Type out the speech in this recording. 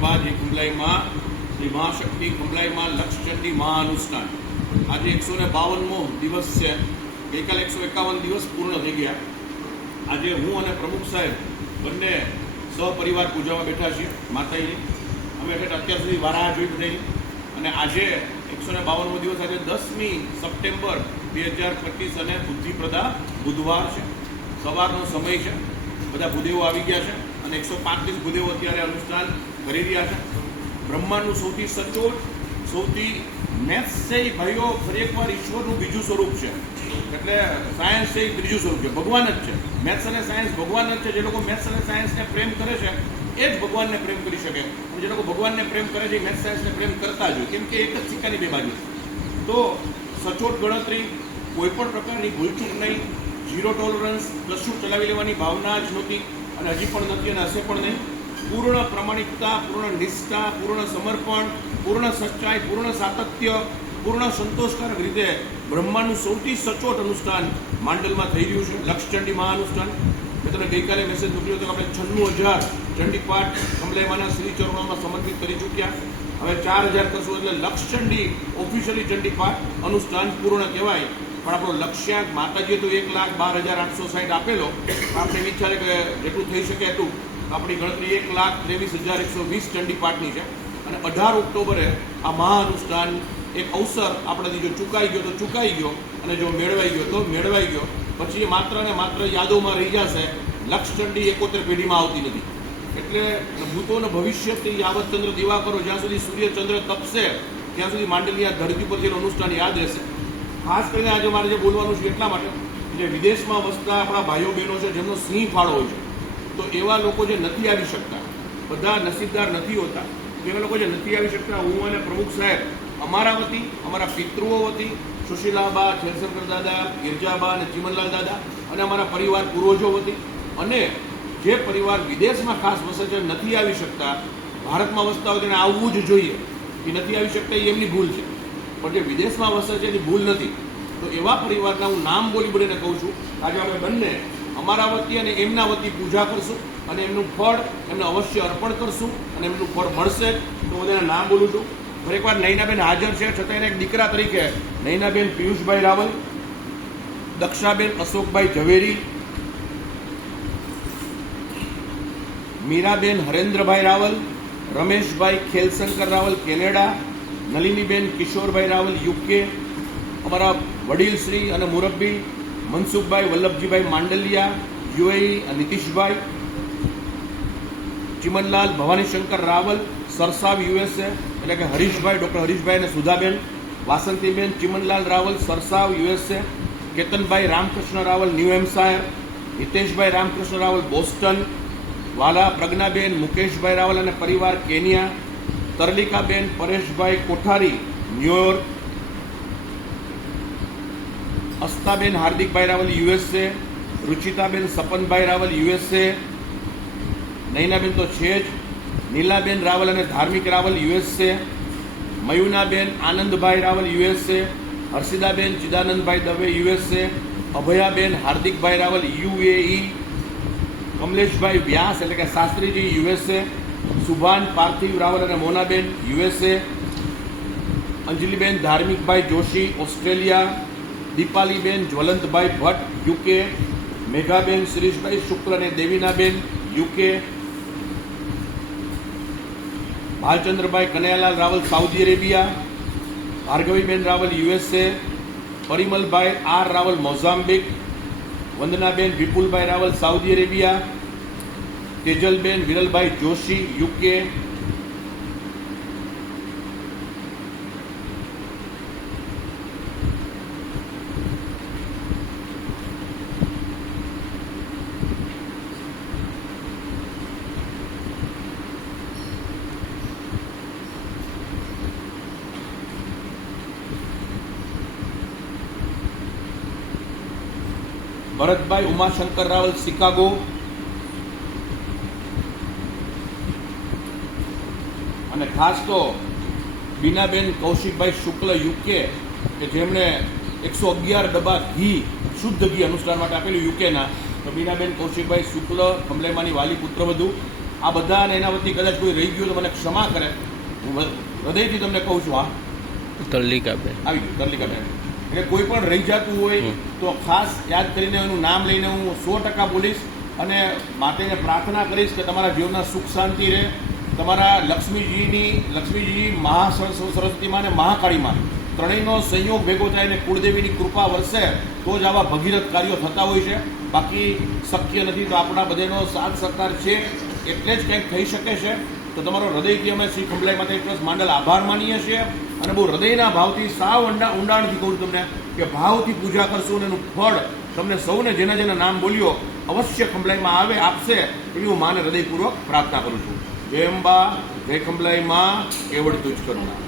અંબા જી ખુમલાઈ માં શ્રી મહાશક્તિ ખુમલાઈ માં લક્ષચંડી મહાઅનુષ્ઠાન આજે 152મો દિવસ છે. ગઈકાલે 151 દિવસ પૂર્ણ થઈ ગયા. આજે હું અને પ્રમુખ સાહેબ બંને સહપરિવાર પૂજામાં બેઠા છીએ માતાજીની. અમે અત્યાર સુધી વારાહ જોઈ બધાની અને આજે 152મો દિવસ. આજે 10મી સપ્ટેમ્બર 2025 અને બુદ્ધિપ્રદા બુધવાર છે. સવારનો સમય છે. બધા ભૂદેવો આવી ગયા છે અને 135 ભૂદેવો અત્યારે અનુષ્ઠાન કરી રહ્યા છે. બ્રહ્માંડનું સૌથી સચોટ, સૌથી મેથ્સ છે એ ભાઈઓ ફરી એકવાર ઈશ્વરનું બીજું સ્વરૂપ છે. એટલે સાયન્સ છે એ ત્રીજું સ્વરૂપ છે. ભગવાન જ છે. મેથ્સ અને સાયન્સ ભગવાન જ છે. જે લોકો મેથ્સ અને સાયન્સને પ્રેમ કરે છે એ જ ભગવાનને પ્રેમ કરી શકે. અને જે લોકો ભગવાનને પ્રેમ કરે છે એ મેથ્સ સાયન્સને પ્રેમ કરતા જ હોય, કેમ કે એક જ સિક્કાની બે બાજુ. તો સચોટ ગણતરી, કોઈ પણ પ્રકારની ભૂલચૂક નહીં, ઝીરો ટોલરન્સ, કશું ચલાવી લેવાની ભાવના જ નહોતી અને હજી પણ નથી અને હશે પણ નહીં. પૂર્ણ પ્રમાણિકતા, પૂર્ણ નિષ્ઠા, પૂર્ણ સમર્પણ, પૂર્ણ સચ્ચાઈ, પૂર્ણ સાતત્ય, પૂર્ણ સંતોષકારક રીતે બ્રહ્માંડનું સૌથી સચોટ અનુષ્ઠાન માંડલમાં થઈ રહ્યું છે. લક્ષચંડી મહાઅનુષ્ઠાન. મેં તમને ગઈકાલે મેસેજ મોકલ્યો હતો કે આપણે 96,000 ચંડીપાઠ કમલાઈમાના શ્રી ચરણોમાં સમર્પિત કરી ચૂક્યા. હવે 4,000 કરશું એટલે લક્ષચંડી ઓફિશિયલી ચંડીપાઠ અનુષ્ઠાન પૂર્ણ કહેવાય. પણ આપણો લક્ષ્યાંક માતાજીએ તો 1,12,860 આપેલો. આપણે વિચારે કે જેટલું થઈ શકે એટલું. આપણી ગણતરી 1,23,120 ચંડીપાઠની છે અને 18 ઓક્ટોબરે આ મહાઅનુષ્ઠાન એક અવસર આપણાથી જો ચૂકાઈ ગયો તો ચૂકાઈ ગયો અને જો મેળવાઈ ગયો તો મેળવાઈ ગયો. પછી એ માત્ર ને માત્ર યાદોમાં રહી જશે. લક્ષચંડી 71 પેઢીમાં આવતી નથી. એટલે ભૂતો અને ભવિષ્યથી યાવત ચંદ્ર દીવા કરો, જ્યાં સુધી સૂર્ય ચંદ્ર તપશે ત્યાં સુધી માંડલની આ ધરતી પર જેનું અનુષ્ઠાન યાદ રહેશે. ખાસ કરીને આજે મારે જે બોલવાનું છે એટલા માટે જે વિદેશમાં વસતા આપણા ભાઈઓ બહેનો છે જેમનો સિંહ ફાળો હોય છે, તો એવા લોકો જે નથી આવી શકતા, બધા નસીબદાર નથી હોતા, એવા લોકો જે નથી આવી શકતા, હું અને પ્રમુખ સાહેબ અમારા વતી, અમારા પિતૃઓ વતી, સુશીલાબા, ખેરશંકર દાદા, ગિરજાબા અને ચીમનલાલ દાદા અને અમારા પરિવાર પૂર્વજો વતી અને જે પરિવાર વિદેશમાં ખાસ વસે છે, નથી આવી શકતા, ભારતમાં વસતા હોય તેને આવવું જ જોઈએ. એ નથી આવી શકતા એ એમની ભૂલ છે, પણ જે વિદેશમાં વસે છે એની ભૂલ નથી. તો એવા પરિવારના હું નામ બોલી બોલીને કહું છું, આજે અમે બંને અમારા વતી અને એમના વતી પૂજા કરશું અને એમનું ફળ એમને અવશ્ય અર્પણ કરશું અને એમનું ફળ મળશે. તો હું એના નામ બોલું છું. ફરી એકવાર નૈનાબેન હાજર છે, છતાં એને એક દીકરા તરીકે નૈનાબેન પિયુષભાઈ રાવલ, દક્ષાબેન અશોકભાઈ ઝવેરી, મીરાબેન હરેન્દ્રભાઈ રાવલ, રમેશભાઈ ખેલશંકર રાવલ કેનેડા, નલિનીબેન કિશોરભાઈ રાવલ યુકે, અમારા વડીલ શ્રી અને મુરબ્બી મનસુખભાઈ વલ્લભજીભાઈ માંડલિયા યુએઈ, નીતિશભાઈ, ચિમનલાલ ભવાનીશંકર રાવલ સરસાવ યુએસએ, એટલે કે હરીશભાઈ, ડૉક્ટર હરીશભાઈ અને Sudhaben, Vasantiben Chimanlal Raval Sarsav USA, Ketanbhai Ramkrishna Raval New Hampshire, Hiteshbhai Ramkrishna Raval Boston, વાલા પ્રજ્ઞાબેન મુકેશભાઈ રાવલ અને પરિવાર કેનિયા, તરલિકાબેન પરેશભાઈ કોઠારી ન્યુયોર્ક, અસ્તાબેન હાર્દિકભાઈ રાવલ યુએસએ, રુચિતાબેન સપનભાઈ રાવલ યુએસએ, નૈનાબેન તો છે જ, નીલાબેન રાવલ અને ધાર્મિક રાવલ યુએસએ, મયુનાબેન આનંદભાઈ રાવલ યુએસએ, હર્ષિદાબેન ચિદાનંદભાઈ દવે યુએસએ, અભયાબેન હાર્દિકભાઈ રાવલ યુએઈ, કમલેશભાઈ વ્યાસ એટલે કે શાસ્ત્રીજી યુએસએ, સુભાન પાર્થિવ રાવલ અને મોનાબેન યુએસએ, અંજલિબેન ધાર્મિકભાઈ જોશી ઓસ્ટ્રેલિયા, દીપાલીબેન જ્વલંતભાઈ ભટ્ટ યુકે, મેઘાબેન શિરીષભાઈ શુક્લ અને દેવીનાબેન યુકે, ભાલચંદ્રભાઈ કનૈયાલાલ રાવલ સાઉદી અરેબિયા, ભાર્ગવીબેન રાવલ યુએસએ, પરિમલભાઈ આર રાવલ મોઝામ્બિક, વંદનાબેન વિપુલભાઈ રાવલ સાઉદી અરેબિયા, તેજલબેન વિરલભાઈ જોશી યુકે, ભરતભાઈ ઉમાશંકર રાવલ શિકાગો, અને ખાસ તો બીનાબેન કૌશિકભાઈ શુક્લ યુકે કે જેમણે 111 ડબ્બા ઘી, શુદ્ધ ઘી અનુષ્ઠાન માટે આપેલું યુકેના. તો બીનાબેન કૌશિકભાઈ શુક્લ કમલેમાની વાલી પુત્રવધુ, આ બધા અને એના વતી કદાચ કોઈ રહી ગયું તો મને ક્ષમા કરે. હું હૃદયથી તમને કહું છું. હા, તરલિકાબેન આવી ગયું, તરલિકાબેન. એટલે કોઈ પણ રહી જતું હોય તો ખાસ યાદ કરીને એનું નામ લઈને હું 100% બોલીશ અને માટેને પ્રાર્થના કરીશ કે તમારા જીવનના સુખ શાંતિ રહે. તમારા લક્ષ્મીજી સરસ્વતીમાં અને મહાકાળીમાં ત્રણેયનો સંયોગ ભેગો થાય અને કુળદેવીની કૃપા વરસે તો જ આવા ભગીરથ કાર્યો થતા હોય છે. બાકી શક્ય નથી. તો આપણા બધાનો સાથ સહકાર છે એટલે જ કંઈક થઈ શકે છે. તો તમારો હૃદયથી અમે શ્રી ખંભલાઈ માતા ટ્રસ્ટ માંડલ આભાર માનીએ છીએ અને બહુ હૃદયના ભાવથી સાવ ઊંડાણથી કહું તમને કે ભાવથી પૂજા કરશું અને એનું ફળ તમને સૌને જેના જેના નામ બોલ્યો અવશ્ય ખંભલાઈમાં આપશે એવી હું માને હૃદયપૂર્વક પ્રાર્થના કરું છું. જય અંબા, જય ખંભલાઈ માં, કેવળ તુજ કરુણા.